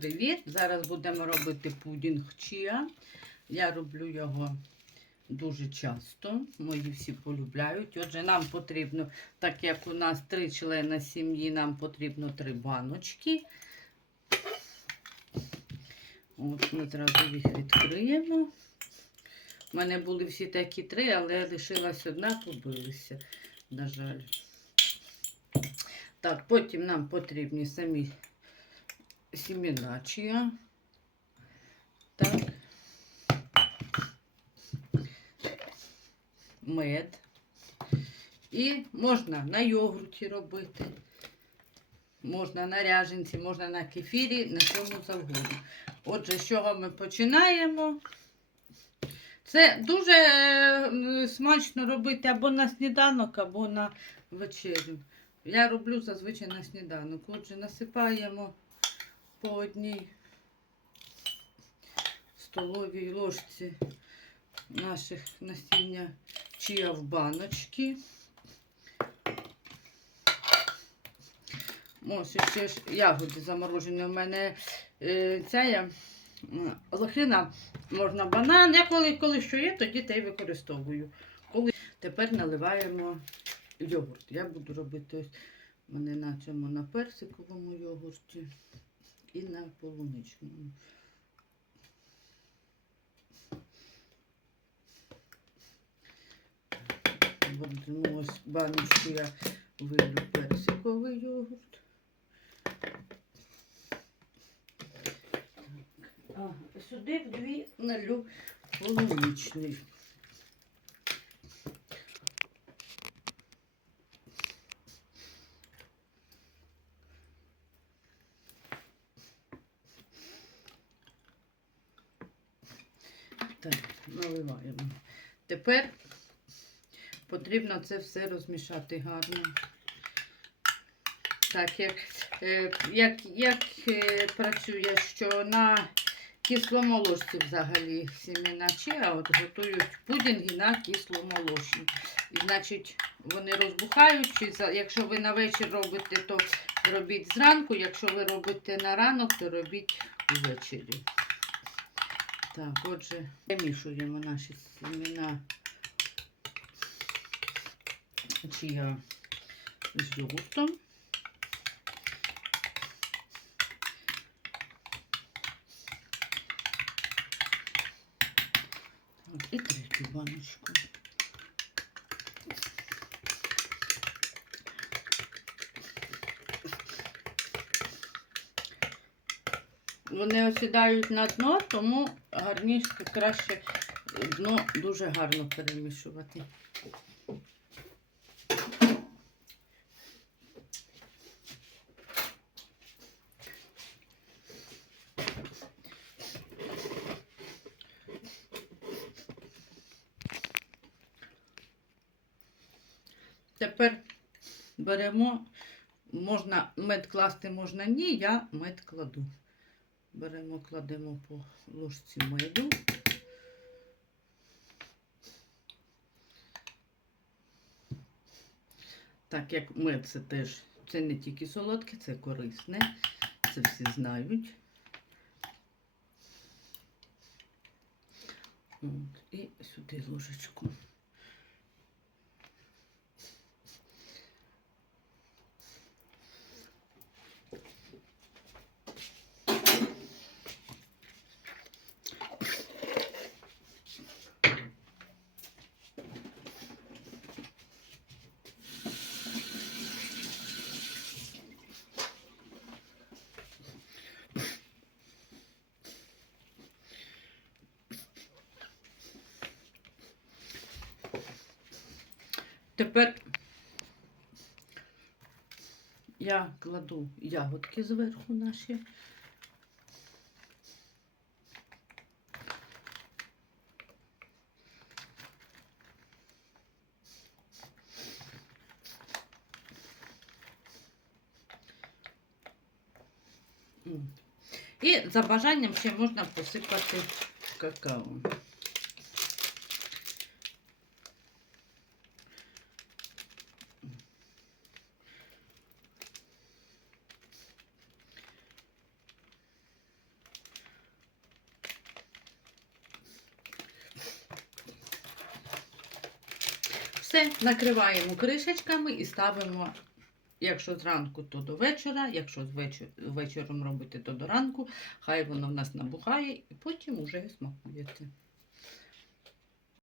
привіт! Зараз будемо робити пудінг чия. Я роблю його дуже часто. Мої всі полюбляють. Отже, нам потрібно, так як у нас три члени сім'ї, нам потрібно три баночки. От ми одразу їх відкриємо. У мене були всі такі три, але лишилась одна, побилися, на жаль. Так, потім нам потрібні самі сімена чия. Так. Мед. І можна на йогурті робити. Можна на ряженці, можна на кефірі, на чому завгодно. Отже, з чого ми починаємо? Це дуже е, смачно робити або на сніданок, або на вечерю. Я роблю зазвичай на сніданок. Отже, насипаємо по одній столовій ложці наших насіння чия в баночки. Ось ще ж ягоди заморожені. У мене е, ця лохина, можна банан. Я коли, коли що є, тоді те й використовую. Коли... Тепер наливаємо йогурт. Я буду робити ось мене на цьому на персиковому йогурті і на полуничному. В одну ось баночку я вилю персиковий йогурт. А, сюди в дві налю полуничний. Так, наливаємо. Тепер потрібно це все розмішати гарно. Так, як, е, як, як е, працює, що на кисломолочці взагалі сімена чия, от готують пудінги на кисломолочні. І значить, вони розбухають. Чи якщо ви на вечір робите, то робіть зранку. Якщо ви робите на ранок, то робіть ввечері. Так, отже, перемішуємо наші семена чия з йогуртом. Так, і третю баночку. Вони осідають на дно, тому гарніше краще дно дуже гарно перемішувати. Тепер беремо, можна мед класти, можна ні, я мед кладу. Беремо, кладемо по ложці меду. Так як мед це теж, це не тільки солодке, це корисне, це всі знають. От, і сюди ложечку. Тепер я кладу ягодки зверху наші. І за бажанням ще можна посипати какао. Все, накриваємо кришечками і ставимо, якщо зранку, то до вечора, якщо з вечор, вечором робити, то до ранку. Хай воно в нас набухає і потім уже смакуєте.